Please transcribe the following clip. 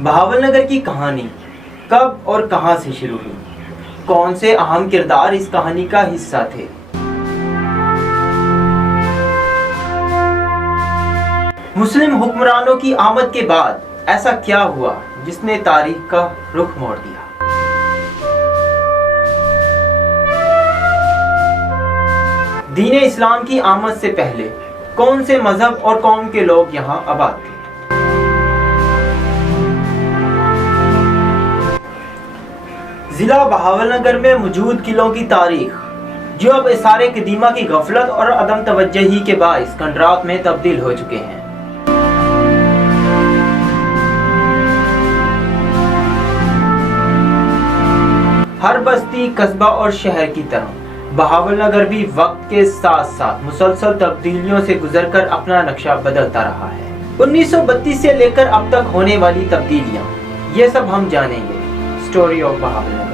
बहावलनगर की कहानी कब और कहां से शुरू हुई? कौन से अहम किरदार इस कहानी का हिस्सा थे? मुस्लिम हुक्मरानों की आमद के बाद ऐसा क्या हुआ जिसने तारीख का रुख मोड़ दिया? दीन इस्लाम की आमद से पहले कौन से मजहब और कौम के लोग यहां आबाद थे? जिला बहावलनगर में मौजूद किलों की तारीख, जो अब इसारे कदीमा की गफलत और अदम तवज्जुही के बाइस खंडरात में तब्दील हो चुके हैं। हर बस्ती, कस्बा और शहर की तरह बहावलनगर भी वक्त के साथ साथ मुसलसल तब्दीलियों से गुजरकर अपना नक्शा बदलता रहा है। 1932 से लेकर अब तक होने वाली तब्दीलियां, ये सब हम जानेंगे स्टोरी ऑफ बहावलनगर।